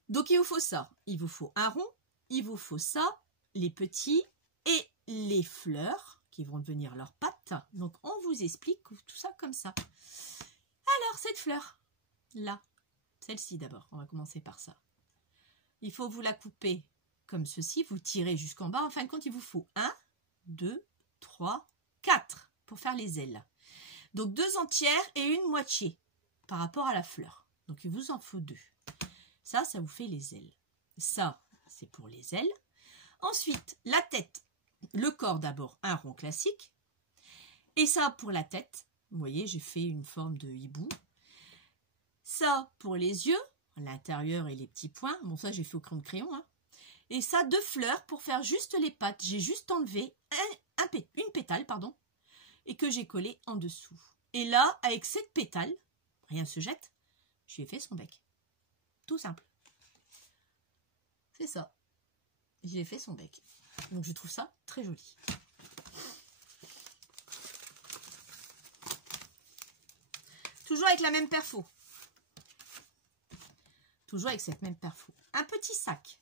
Donc il vous faut ça. Il vous faut un rond. Il vous faut ça, les petits et les fleurs qui vont devenir leurs pattes. Donc, on vous explique tout ça comme ça. Alors, cette fleur, là, celle-ci d'abord, on va commencer par ça. Il faut vous la couper comme ceci, vous tirez jusqu'en bas. En fin de compte, il vous faut 1, 2, 3, 4 pour faire les ailes. Donc, 2 entières et une moitié par rapport à la fleur. Donc, il vous en faut 2. Ça vous fait les ailes. Ça, c'est pour les ailes. Ensuite, la tête. Le corps d'abord, un rond classique. Et ça pour la tête. Vous voyez, j'ai fait une forme de hibou. Ça pour les yeux, l'intérieur et les petits points. Bon, ça j'ai fait au crayon. Hein. Et ça, 2 fleurs pour faire juste les pattes. J'ai juste enlevé une pétale, pardon, et que j'ai collé en dessous. Et là, avec cette pétale, rien ne se jette, j'ai fait son bec. Tout simple. C'est ça. J'ai fait son bec. Donc je trouve ça très joli. Toujours avec la même perfo. Toujours avec cette même perfo. Un petit sac.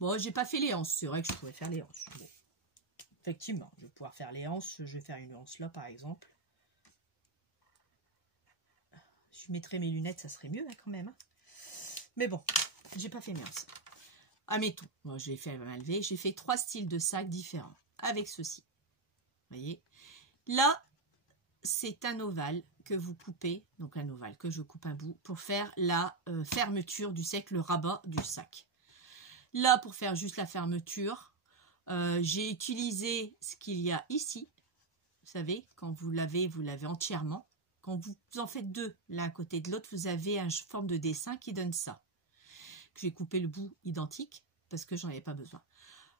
Bon, j'ai pas fait les anses. C'est vrai que je pourrais faire les anses. Bon. Effectivement, je vais pouvoir faire les anses. Je vais faire une anse là, par exemple. Je mettrais mes lunettes, ça serait mieux hein, quand même. Hein. Mais bon, j'ai pas fait mes anses. Admettons, moi j'ai fait mal lever, j'ai fait 3 styles de sacs différents avec ceci. Vous voyez, là c'est un ovale que vous coupez, donc un ovale que je coupe un bout pour faire la fermeture du sac, le rabat du sac. Là pour faire juste la fermeture, j'ai utilisé ce qu'il y a ici. Vous savez, quand vous l'avez entièrement. Quand vous en faites 2 l'un à côté de l'autre, vous avez une forme de dessin qui donne ça. J'ai coupé le bout identique parce que j'en avais pas besoin.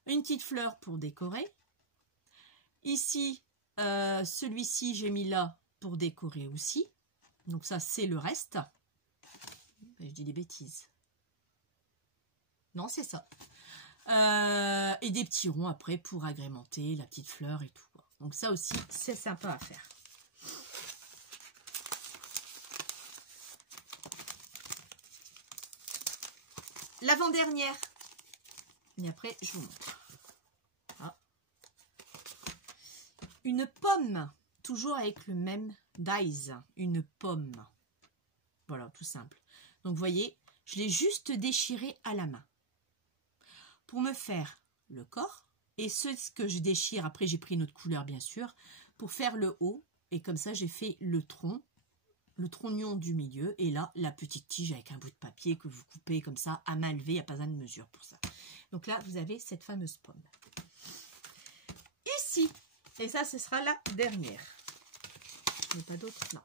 Une petite fleur pour décorer. Ici, celui-ci, j'ai mis là pour décorer aussi. Donc ça, c'est le reste. Je dis des bêtises. Non, c'est ça. Et des petits ronds après pour agrémenter la petite fleur et tout. Donc ça aussi, c'est sympa à faire. L'avant-dernière. Et après, je vous montre. Ah. Une pomme. Toujours avec le même dies. Une pomme. Voilà, tout simple. Donc, vous voyez, je l'ai juste déchiré à la main. Pour me faire le corps. Et ce que je déchire, après j'ai pris une autre couleur, bien sûr. Pour faire le haut. Et comme ça, j'ai fait le tronc. Le trognon du milieu et là la petite tige avec un bout de papier que vous coupez comme ça à main levée, il n'y a pas besoin de mesure pour ça. Donc là vous avez cette fameuse pomme ici et ça ce sera la dernière. Il n'y a pas d'autre là.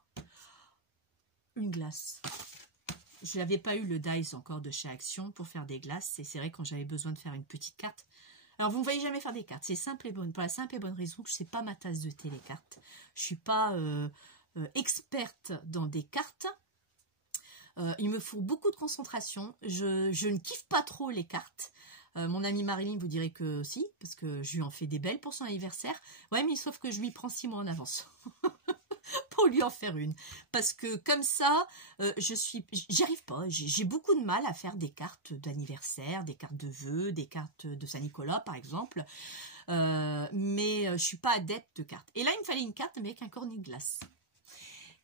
Une glace. Je n'avais pas eu le dies encore de chez Action pour faire des glaces et c'est vrai quand j'avais besoin de faire une petite carte. Alors vous ne me voyez jamais faire des cartes, c'est simple et bonne pour la simple et bonne raison que je sais pas ma tasse de thé les cartes. Je suis pas experte dans des cartes. Il me faut beaucoup de concentration. Je ne kiffe pas trop les cartes. Mon amie Marilyn vous dirait que si, parce que je lui en fais des belles pour son anniversaire. Ouais, mais sauf que je lui prends 6 mois en avance pour lui en faire une. Parce que comme ça, j'y arrive pas. J'ai beaucoup de mal à faire des cartes d'anniversaire, des cartes de vœux, des cartes de Saint-Nicolas par exemple. Mais je suis pas adepte de cartes. Et là, il me fallait une carte mais avec un cornet de glace.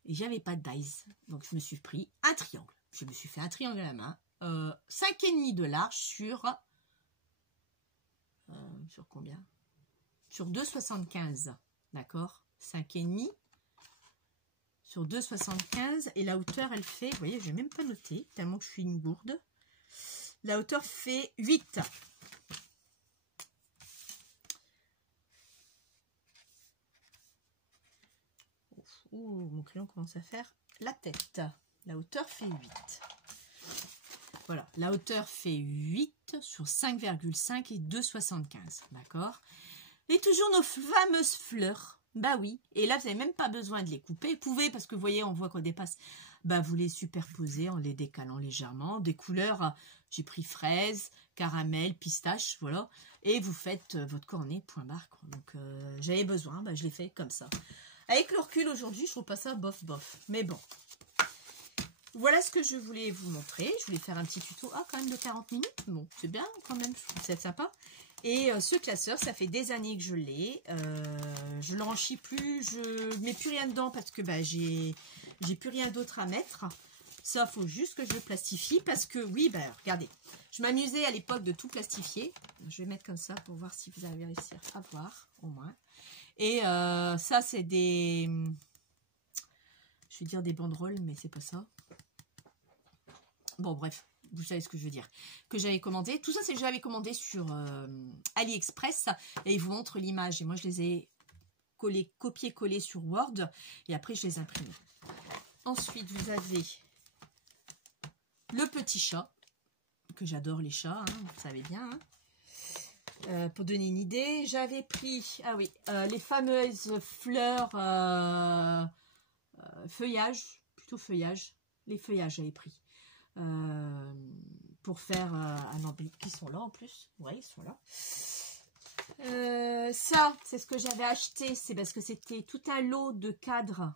Et j'avais pas de dies. Donc je me suis pris un triangle. Je me suis fait un triangle à la main. 5,5 de large sur combien? Sur 2,75. D'accord? 5,5 sur 2,75. Et la hauteur, elle fait, vous voyez, je n'ai même pas noté, tellement que je suis une gourde. La hauteur fait 8. Ouh, mon crayon commence à faire la tête. La hauteur fait 8. Voilà, la hauteur fait 8 sur 5,5 et 2,75. D'accord. Et toujours nos fameuses fleurs. Bah oui. Et là, vous n'avez même pas besoin de les couper. Vous pouvez, parce que vous voyez, on voit qu'on dépasse. Bah, vous les superposez en les décalant légèrement. Des couleurs, j'ai pris fraise, caramel, pistache, voilà. Et vous faites votre cornet, point barre. Donc, j'avais besoin, bah, je l'ai fait comme ça. Avec le recul aujourd'hui, je trouve pas ça bof bof. Mais bon. Voilà ce que je voulais vous montrer. Je voulais faire un petit tuto. Ah, quand même de 40 minutes. Bon, c'est bien quand même. Je trouve ça sympa. Et ce classeur, ça fait des années que je l'ai. Je ne l'enrichis plus. Je mets plus rien dedans parce que bah, j'ai plus rien d'autre à mettre. Ça, il faut juste que je le plastifie. Parce que, oui, bah, regardez. Je m'amusais à l'époque de tout plastifier. Je vais mettre comme ça pour voir si vous allez réussir à voir, au moins. Et ça, c'est des... Je vais dire des banderoles, mais c'est pas ça. Bon, bref, vous savez ce que je veux dire. Que j'avais commandé. Tout ça, c'est que j'avais commandé sur AliExpress. Et ils vous montrent l'image. Et moi, je les ai copié-collé sur Word. Et après, je les imprime. Ensuite, vous avez le petit chat. Que j'adore les chats, hein, vous savez bien. Hein. Pour donner une idée, j'avais pris, ah oui, les fameuses fleurs feuillage, plutôt feuillage. Les feuillages, j'avais pris. Pour faire un embellissement, qui sont là en plus, ouais, ils sont là. Ça, c'est ce que j'avais acheté, c'est parce que c'était tout un lot de cadres.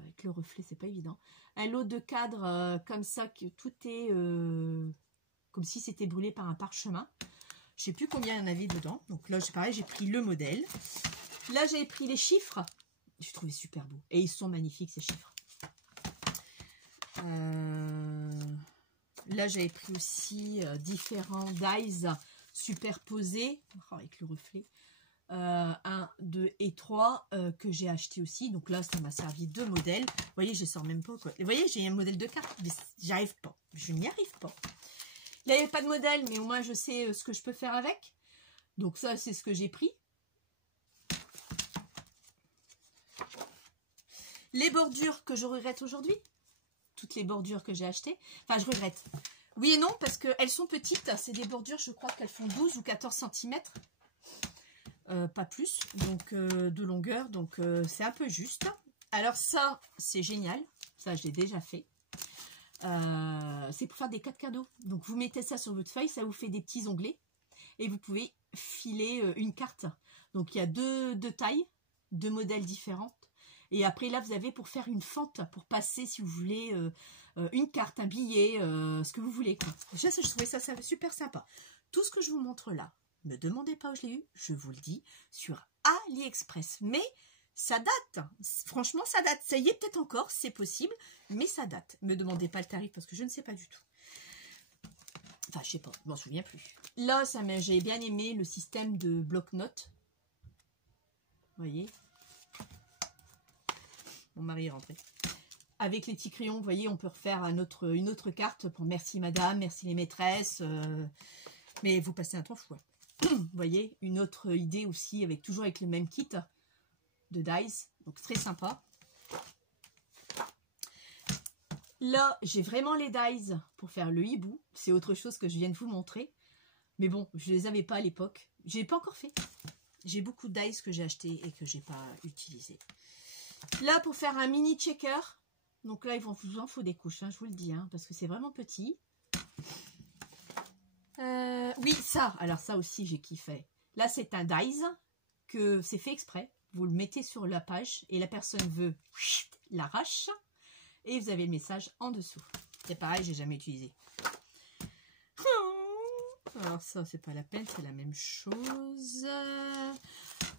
Avec le reflet, c'est pas évident. Un lot de cadres comme ça, que tout est comme si c'était brûlé par un parchemin. Je sais plus combien il y en avait dedans. Donc là, pareil, j'ai pris le modèle. Là, j'ai pris les chiffres. Je trouvais super beau. Et ils sont magnifiques, ces chiffres. Là, j'avais pris aussi différents dies superposés. Oh, avec le reflet. 1, 2 et 3 que j'ai acheté aussi. Donc là, ça m'a servi de modèle. Vous voyez, je ne sors même pas. Quoi. Vous voyez, j'ai un modèle de carte. Mais j'y arrive pas. Je n'y arrive pas. Là, il n'y avait pas de modèle, mais au moins, je sais ce que je peux faire avec. Donc ça, c'est ce que j'ai pris. Les bordures que je regrette aujourd'hui. Toutes les bordures que j'ai achetées. Enfin, je regrette. Oui et non, parce qu'elles sont petites. C'est des bordures, je crois qu'elles font 12 ou 14 cm. Pas plus, donc de longueur, donc c'est un peu juste. Alors ça, c'est génial, ça je l'ai déjà fait. C'est pour faire des cartes cadeaux. Donc vous mettez ça sur votre feuille, ça vous fait des petits onglets et vous pouvez filer une carte. Donc il y a deux tailles, 2 modèles différentes. Et après là, vous avez pour faire une fente, pour passer si vous voulez une carte, un billet, ce que vous voulez. Quoi. Je trouvais ça super sympa. Tout ce que je vous montre là, ne demandez pas où je l'ai eu, je vous le dis, sur AliExpress. Mais ça date, franchement ça date. Ça y est peut-être encore, c'est possible, mais ça date. Ne me demandez pas le tarif parce que je ne sais pas du tout. Enfin, je sais pas, je m'en souviens plus. Là, j'ai bien aimé le système de bloc-notes. Vous voyez? Mon mari est rentré. Avec les petits crayons, vous voyez, on peut refaire une autre carte pour merci madame, merci les maîtresses. Mais vous passez un temps fou. Vous voyez, une autre idée aussi, toujours avec le même kit de dies. Donc, très sympa. Là, j'ai vraiment les dies pour faire le hibou. C'est autre chose que je viens de vous montrer. Mais bon, je ne les avais pas à l'époque. Je n'ai pas encore fait. J'ai beaucoup de dies que j'ai acheté et que je n'ai pas utilisé. Là, pour faire un mini checker. Donc là, il vous en faut des couches, hein, je vous le dis, hein, parce que c'est vraiment petit. Oui, ça, alors ça aussi j'ai kiffé. Là c'est un dies que c'est fait exprès. Vous le mettez sur la page et la personne veut l'arrache et vous avez le message en dessous. C'est pareil, j'ai jamais utilisé. Alors ça c'est pas la peine, c'est la même chose.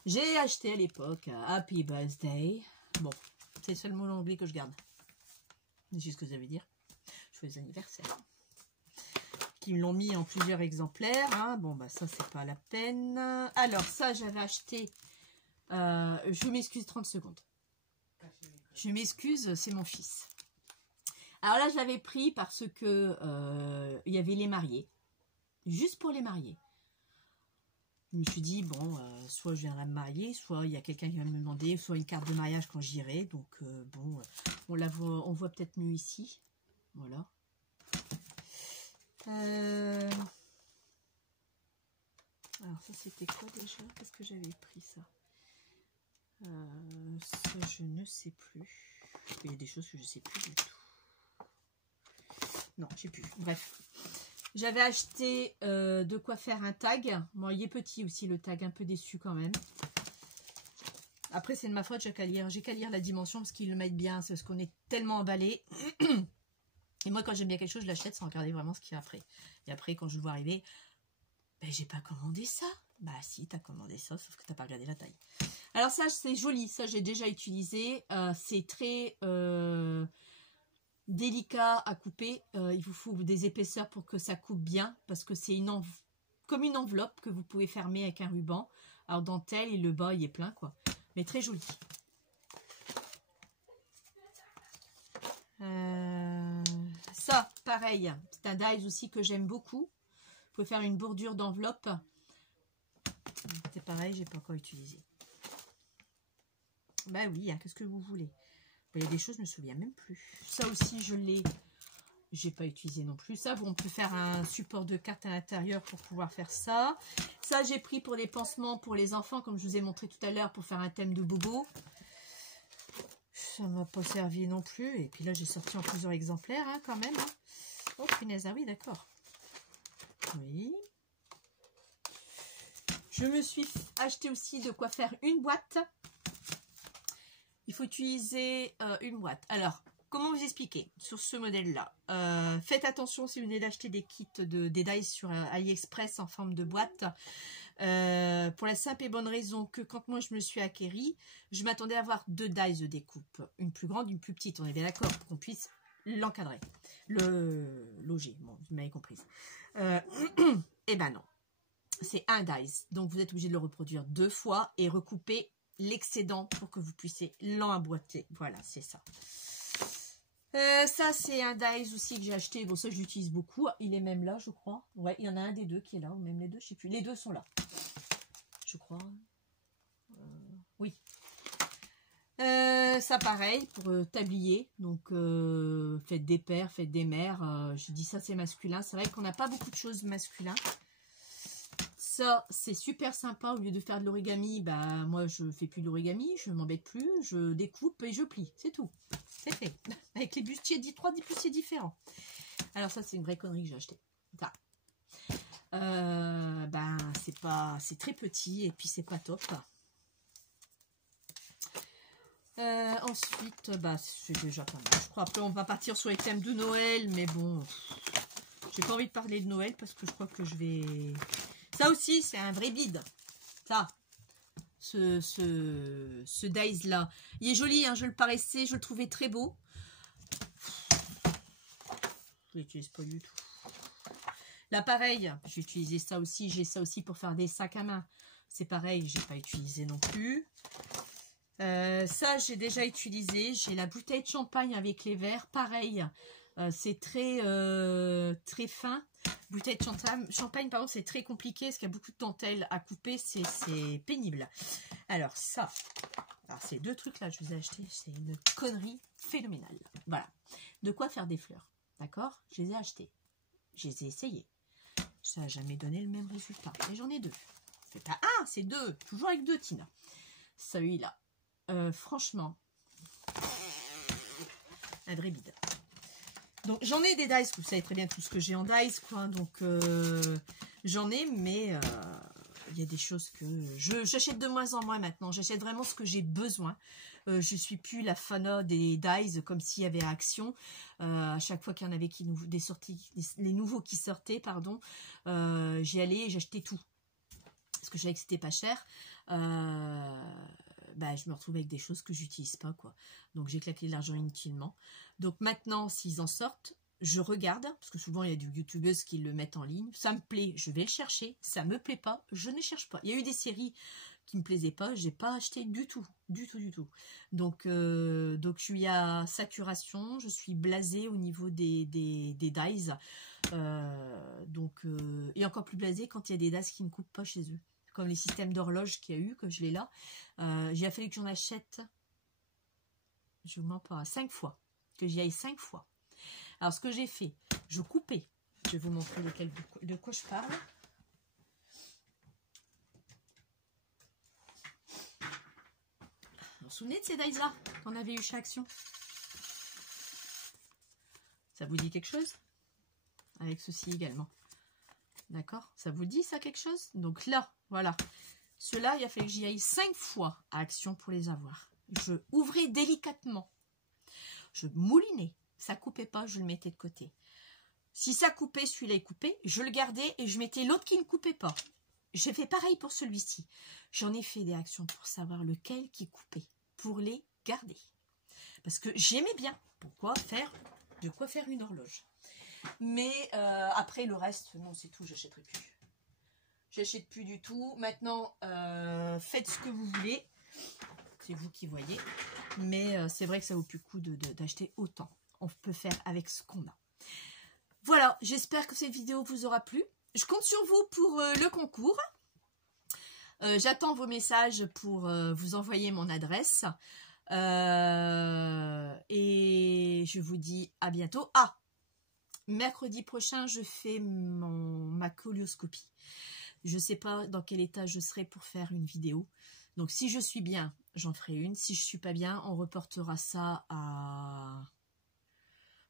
J'ai acheté à l'époque Happy Birthday. Bon, c'est le seul mot anglais que je garde. C'est ce que ça veut dire. Joyeux anniversaire. Ils l'ont mis en plusieurs exemplaires. Hein. Bon, bah ça, c'est pas la peine. Alors, ça, j'avais acheté... je m'excuse 30 secondes. Je m'excuse, c'est mon fils. Alors là, je l'avais pris parce que il y avait les mariés. Juste pour les mariés. Je me suis dit, bon, soit je viendrai me marier, soit il y a quelqu'un qui va me demander, soit une carte de mariage quand j'irai. Donc, bon, on voit peut-être mieux ici. Voilà. Alors ça c'était quoi déjà? Qu'est-ce que j'avais pris ça? Ça je ne sais plus. Il y a des choses que je ne sais plus du tout. Non, je sais plus. Bref. J'avais acheté de quoi faire un tag. Bon, il est petit aussi le tag, un peu déçu quand même. Après, c'est de ma faute, j'ai qu'à lire la dimension parce qu'ils le mettent bien, c'est parce qu'on est tellement emballé. Et moi, quand j'aime bien quelque chose, je l'achète sans regarder vraiment ce qu'il y a après. Et après, quand je le vois arriver, ben, j'ai pas commandé ça. Bah si, t'as commandé ça, sauf que t'as pas regardé la taille. Alors ça, c'est joli, ça j'ai déjà utilisé. C'est très délicat à couper. Il vous faut des épaisseurs pour que ça coupe bien, parce que c'est comme une enveloppe que vous pouvez fermer avec un ruban. Alors dentelle et le bas, il est plein quoi. Mais très joli. Ça, pareil, c'est un dies aussi que j'aime beaucoup. Vous pouvez faire une bordure d'enveloppe. C'est pareil, j'ai pas encore utilisé. Bah oui, hein, qu'est-ce que vous voulez? Il y a des choses, je me souviens même plus. Ça aussi, je l'ai. J'ai pas utilisé non plus. Ça, bon, on peut faire un support de carte à l'intérieur pour pouvoir faire ça. Ça, j'ai pris pour les pansements pour les enfants, comme je vous ai montré tout à l'heure, pour faire un thème de bobo. Ça m'a pas servi non plus. Et puis là, j'ai sorti en plusieurs exemplaires, hein, quand même. Hein. Oh, punaise, ah oui, d'accord. Oui. Je me suis acheté aussi de quoi faire une boîte. Il faut utiliser une boîte. Alors, comment vous expliquer sur ce modèle-là? Faites attention si vous venez d'acheter des kits des dies sur AliExpress en forme de boîte. Pour la simple et bonne raison que quand moi je me suis acquérie, je m'attendais à avoir 2 dies de découpe. Une plus grande, une plus petite. On est bien d'accord pour qu'on puisse l'encadrer. Le loger. Bon, vous m'avez comprise. Eh ben non. C'est un dies. Donc vous êtes obligé de le reproduire 2 fois et recouper l'excédent pour que vous puissiez l'emboîter. Voilà, c'est ça. Ça, c'est un dies aussi que j'ai acheté. Bon, ça, je l'utilise beaucoup. Il est même là, je crois. Ouais, il y en a un des deux qui est là, ou même les deux, je sais plus. Les deux sont là, je crois. Oui. Ça, pareil, pour tablier. Donc, faites des pères, faites des mères. Je dis ça, c'est masculin. C'est vrai qu'on n'a pas beaucoup de choses masculines. Ça, c'est super sympa. Au lieu de faire de l'origami, bah, moi, je fais plus d'origami. Je ne m'embête plus. Je découpe et je plie. C'est tout. C'est fait. Avec les bustiers, 3 bustiers différents. Alors ça, c'est une vraie connerie que j'ai acheté. Ça. Ben, c'est très petit et puis c'est pas top. Ensuite, bah, c'est déjà pas mal. Je crois après, on va partir sur les thèmes de Noël. Mais bon, j'ai pas envie de parler de Noël parce que je crois que je vais... Ça aussi, c'est un vrai bide. Ça, ce dies là. Il est joli, hein, je le paraissais, je le trouvais très beau. Je l'utilise pas du tout. Là, pareil, j'ai utilisé ça aussi. J'ai ça aussi pour faire des sacs à main. C'est pareil, j'ai pas utilisé non plus. Ça, j'ai déjà utilisé. J'ai la bouteille de champagne avec les verres. Pareil, c'est très fin. Bouteille de champagne, pardon, c'est très compliqué parce qu'il y a beaucoup de dentelle à couper, c'est pénible. Alors ça, ces 2 trucs là, je vous ai acheté, c'est une connerie phénoménale. Voilà, de quoi faire des fleurs, d'accord? Je les ai achetés, je les ai essayés. Ça n'a jamais donné le même résultat. Et j'en ai 2. C'est pas un, c'est 2, toujours avec 2, Tina. Celui-là, franchement, un vrai bide. Donc j'en ai des dies, vous savez très bien tout ce que j'ai en dies, quoi. Donc j'en ai, mais il y a des choses que j'achète de moins en moins maintenant. J'achète vraiment ce que j'ai besoin. Je suis plus la fana des dies comme s'il y avait Action. À chaque fois qu'il y en avait des sorties, les nouveaux qui sortaient, pardon, j'y allais et j'achetais tout. Parce que je savais que c'était pas cher. Bah, je me retrouve avec des choses que j'utilise pas, quoi. Donc j'ai claqué de l'argent inutilement. Donc maintenant, s'ils en sortent, je regarde, parce que souvent il y a des youtubeuses qui le mettent en ligne. Ça me plaît, je vais le chercher. Ça me plaît pas, je ne cherche pas. Il y a eu des séries qui me plaisaient pas, j'ai pas acheté du tout, du tout, du tout. Donc je suis à saturation, je suis blasée au niveau des dies. Et encore plus blasée quand il y a des dies qui ne coupent pas chez eux. Comme les systèmes d'horloge qu'il y a eu, que je l'ai là. J'ai fallu que j'en achète, je ne mens pas, 5 fois. Que j'y aille 5 fois. Alors, ce que j'ai fait, je coupais Je vais vous montrer de quoi je parle. Vous vous souvenez de ces dies-là qu'on avait eu chez Action? Ça vous dit quelque chose? Avec ceci également. D'accord? Ça vous dit ça quelque chose? Donc là, voilà. Ceux-là, il a fallu que j'y aille 5 fois à Action pour les avoir. Je ouvrais délicatement. Je moulinais. Ça coupait pas, je le mettais de côté. Si ça coupait, celui-là est coupé, je le gardais et je mettais l'autre qui ne coupait pas. J'ai fait pareil pour celui-ci. J'en ai fait des actions pour savoir lequel qui coupait, pour les garder. Parce que j'aimais bien. De quoi faire une horloge. Mais après, le reste, non, c'est tout, j'achèterai plus. J'achète plus du tout. Maintenant, faites ce que vous voulez. C'est vous qui voyez. Mais c'est vrai que ça vaut plus le coup d'acheter autant. On peut faire avec ce qu'on a. Voilà, j'espère que cette vidéo vous aura plu. Je compte sur vous pour le concours. J'attends vos messages pour vous envoyer mon adresse. Et je vous dis à bientôt. Ah, mercredi prochain, je fais ma colioscopie. Je ne sais pas dans quel état je serai pour faire une vidéo. Donc, si je suis bien, j'en ferai une. Si je ne suis pas bien, on reportera ça à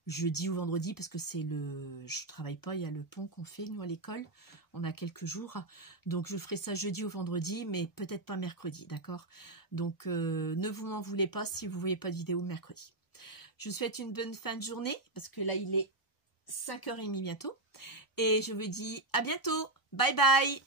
jeudi ou vendredi parce que c'est je travaille pas, il y a le pont qu'on fait, nous, à l'école. On a quelques jours. Donc, je ferai ça jeudi ou vendredi, mais peut-être pas mercredi, d'accord? Donc, ne vous m'en voulez pas si vous ne voyez pas de vidéo mercredi. Je vous souhaite une bonne fin de journée parce que là, il est 5h30 bientôt. Et je vous dis à bientôt. Bye bye.